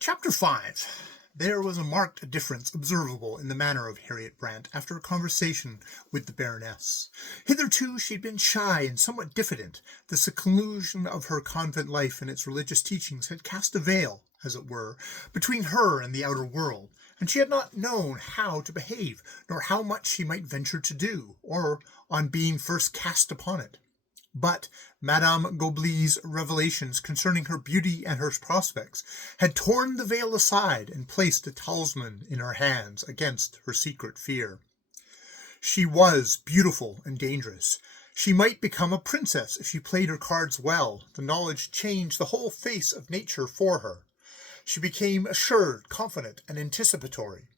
Chapter 5. There was a marked difference observable in the manner of Harriet Brant after a conversation with the Baroness. Hitherto she had been shy and somewhat diffident. The seclusion of her convent life and its religious teachings had cast a veil, as it were, between her and the outer world, and she had not known how to behave, nor how much she might venture to do, or on being first cast upon it. But Madame Goblet's revelations concerning her beauty and her prospects had torn the veil aside and placed a talisman in her hands against her secret fear. She was beautiful and dangerous. She might become a princess if she played her cards well. The knowledge changed the whole face of nature for her. She became assured, confident, and anticipatory.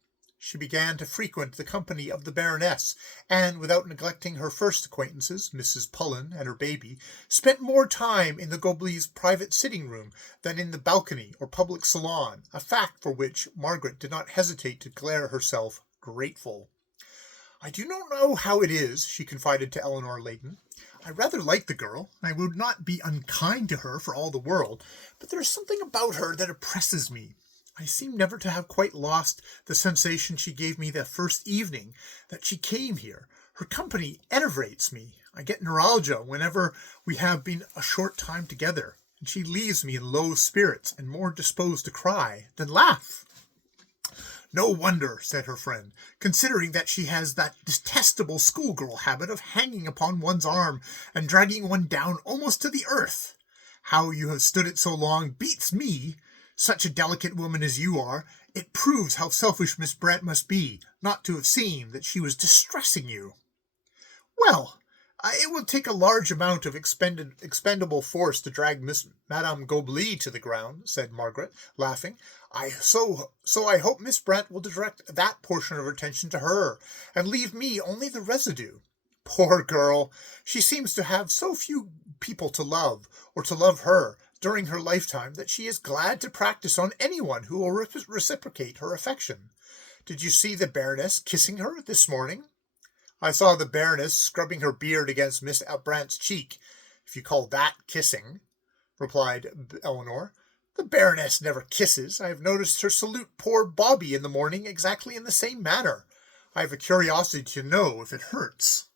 She began to frequent the company of the Baroness, and, without neglecting her first acquaintances, Mrs. Pullen and her baby, spent more time in the Goblets' private sitting-room than in the balcony or public salon, a fact for which Margaret did not hesitate to declare herself grateful. "I do not know how it is," she confided to Eleanor Layton. "I rather like the girl, and I would not be unkind to her for all the world, but there is something about her that oppresses me. I seem never to have quite lost the sensation she gave me the first evening that she came here. Her company enervates me. I get neuralgia whenever we have been a short time together, and she leaves me in low spirits and more disposed to cry than laugh." "No wonder," said her friend, "considering that she has that detestable schoolgirl habit of hanging upon one's arm and dragging one down almost to the earth. How you have stood it so long beats me. Such a delicate woman as you are, it proves how selfish Miss Brant must be, not to have seen that she was distressing you." "Well, it will take a large amount of expendable force to drag Madame Goblet to the ground," said Margaret, laughing. So I hope Miss Brant will direct that portion of her attention to her, and leave me only the residue. Poor girl! She seems to have so few people to love, or to love her, during her lifetime, that she is glad to practice on anyone who will reciprocate her affection. Did you see the Baroness kissing her this morning?" "I saw the Baroness scrubbing her beard against Miss Brant's cheek, if you call that kissing," replied Eleanor. "The Baroness never kisses. I have noticed her salute poor Bobby in the morning exactly in the same manner. I have a curiosity to know if it hurts."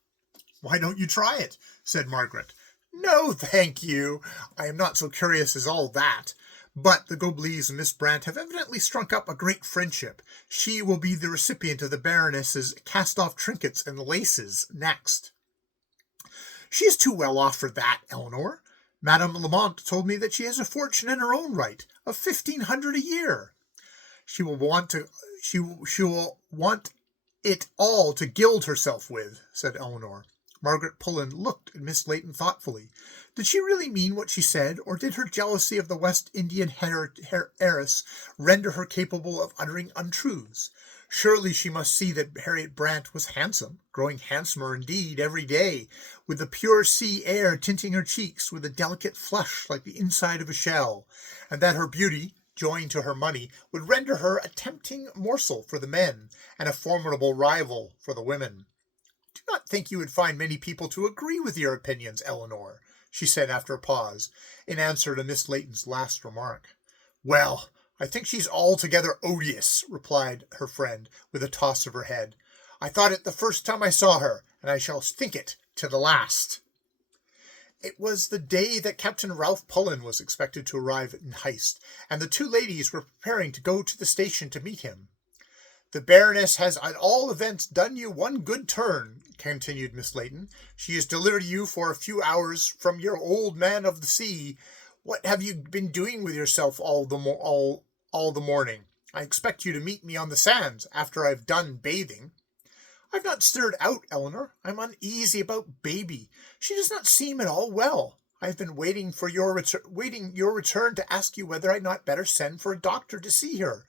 "Why don't you try it?" said Margaret. "No, thank you. I am not so curious as all that. But the Goblets and Miss Brant have evidently struck up a great friendship. She will be the recipient of the Baroness's cast-off trinkets and laces next." "She is too well off for that, Eleanor. Madame Lamont told me that she has a fortune in her own right of 1,500 a year." She will want it all to gild herself with," said Eleanor. Margaret Pullen looked at Miss Layton thoughtfully. Did she really mean what she said, or did her jealousy of the West Indian heiress render her capable of uttering untruths? Surely she must see that Harriet Brant was handsome, growing handsomer indeed every day, with the pure sea air tinting her cheeks with a delicate flush like the inside of a shell, and that her beauty, joined to her money, would render her a tempting morsel for the men, and a formidable rival for the women. "I do not think you would find many people to agree with your opinions, Eleanor," she said after a pause, in answer to Miss Layton's last remark. "Well, I think she's altogether odious," replied her friend, with a toss of her head. "I thought it the first time I saw her, and I shall think it to the last." It was the day that Captain Ralph Pullen was expected to arrive in Heist, and the two ladies were preparing to go to the station to meet him. "The Baroness has at all events done you one good turn," continued Miss Layton. "She has delivered you for a few hours from your old man of the sea. What have you been doing with yourself all the morning? I expect you to meet me on the sands after I've done bathing." "I've not stirred out, Eleanor. I'm uneasy about baby. She does not seem at all well. I have been waiting your return to ask you whether I'd not better send for a doctor to see her.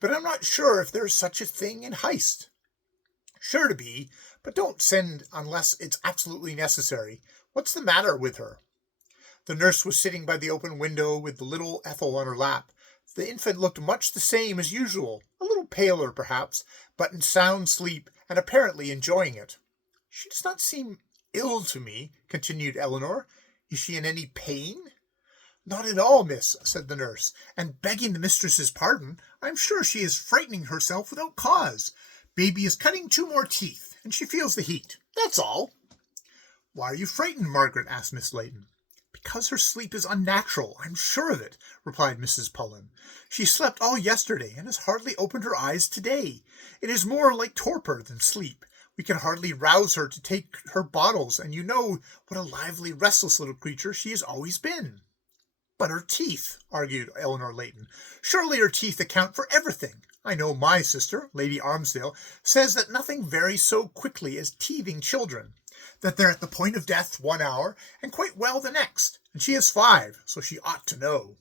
But I'm not sure if there is such a thing in Heist." "Sure to be, but don't send unless it's absolutely necessary. What's the matter with her?" The nurse was sitting by the open window with the little Ethel on her lap. The infant looked much the same as usual, a little paler perhaps, but in sound sleep and apparently enjoying it. "She does not seem ill to me," continued Eleanor. "Is she in any pain?" Not at all, miss, said the nurse, and begging the mistress's pardon, I'm sure she is frightening herself without cause. Baby is cutting 2 more teeth, and she feels the heat. That's all. Why are you frightened, Margaret? Asked Miss Layton. Because her sleep is unnatural, I'm sure of it, replied Mrs. Pullen. She slept all yesterday, and has hardly opened her eyes today. It is more like torpor than sleep. We can hardly rouse her to take her bottles, and you know what a lively, restless little creature she has always been. But her teeth, argued Eleanor Layton. Surely her teeth account for everything. I know my sister, Lady Armsdale, says that nothing varies so quickly as teething children, that they're at the point of death 1 hour, and quite well the next, and she is 5, so she ought to know.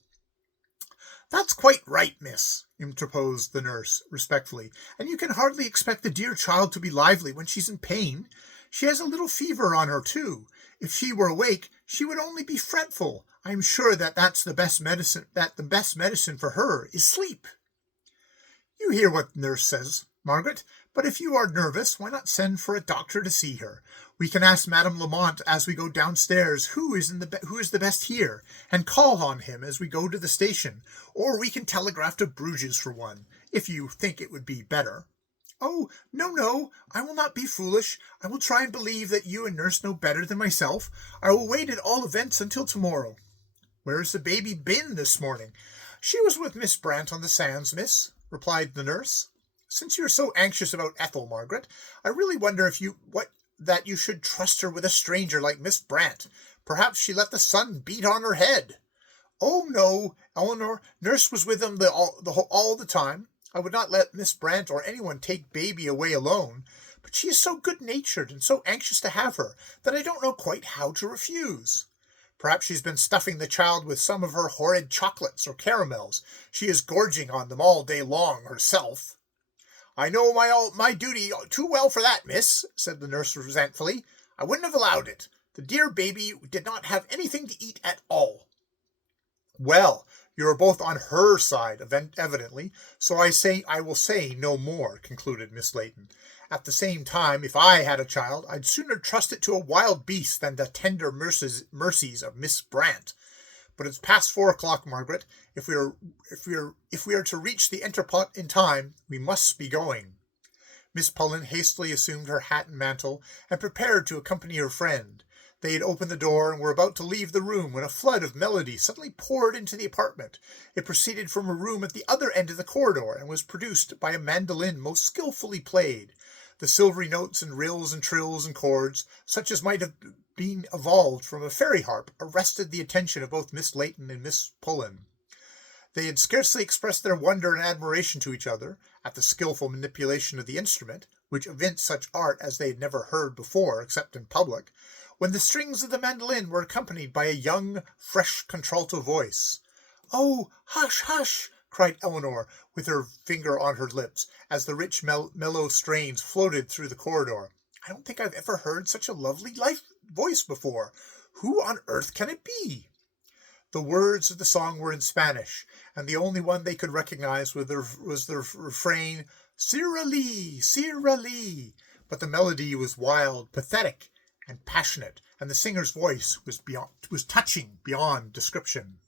That's quite right, miss, interposed the nurse, respectfully, and you can hardly expect the dear child to be lively when she's in pain. She has a little fever on her, too. If she were awake, she would only be fretful. I am sure that the best medicine for her is sleep. You hear what nurse says, Margaret, but if you are nervous, why not send for a doctor to see her? We can ask Madame Lamont as we go downstairs who is the best here, and call on him as we go to the station, or we can telegraph to Bruges for one, if you think it would be better. Oh, no, I will not be foolish. I will try and believe that you and nurse know better than myself. I will wait at all events until tomorrow. Where has the baby been this morning? She was with Miss Brant on the sands, miss, replied the nurse. Since you are so anxious about Ethel, Margaret, I really wonder that you should trust her with a stranger like Miss Brant. Perhaps she let the sun beat on her head. Oh, no, Eleanor, nurse was with them all the time. I would not let Miss Brant or anyone take baby away alone, but she is so good-natured and so anxious to have her that I don't know quite how to refuse. Perhaps she's been stuffing the child with some of her horrid chocolates or caramels. She is gorging on them all day long herself. I know my duty too well for that, miss, said the nurse resentfully. I wouldn't have allowed it. The dear baby did not have anything to eat at all. Well, you are both on her side, evidently, so I will say no more, concluded Miss Layton. At the same time, if I had a child, I'd sooner trust it to a wild beast than the tender mercies of Miss Brant. But it's past 4 o'clock, Margaret. If we are to reach the Entrepot in time, we must be going. Miss Pullen hastily assumed her hat and mantle, and prepared to accompany her friend. They had opened the door and were about to leave the room when a flood of melody suddenly poured into the apartment. It proceeded from a room at the other end of the corridor, and was produced by a mandolin most skilfully played. The silvery notes and rills and trills and chords, such as might have been evolved from a fairy harp, arrested the attention of both Miss Layton and Miss Pullen. They had scarcely expressed their wonder and admiration to each other at the skilful manipulation of the instrument, which evinced such art as they had never heard before except in public, when the strings of the mandolin were accompanied by a young, fresh contralto voice. "Oh, hush, hush!" cried Eleanor, with her finger on her lips, as the rich mellow strains floated through the corridor. "I don't think I've ever heard such a lovely voice before. Who on earth can it be?" The words of the song were in Spanish, and the only one they could recognize was the refrain, "Sirrah-lee, Sirrah-lee," but the melody was wild, pathetic, and passionate, and the singer's voice was touching beyond description.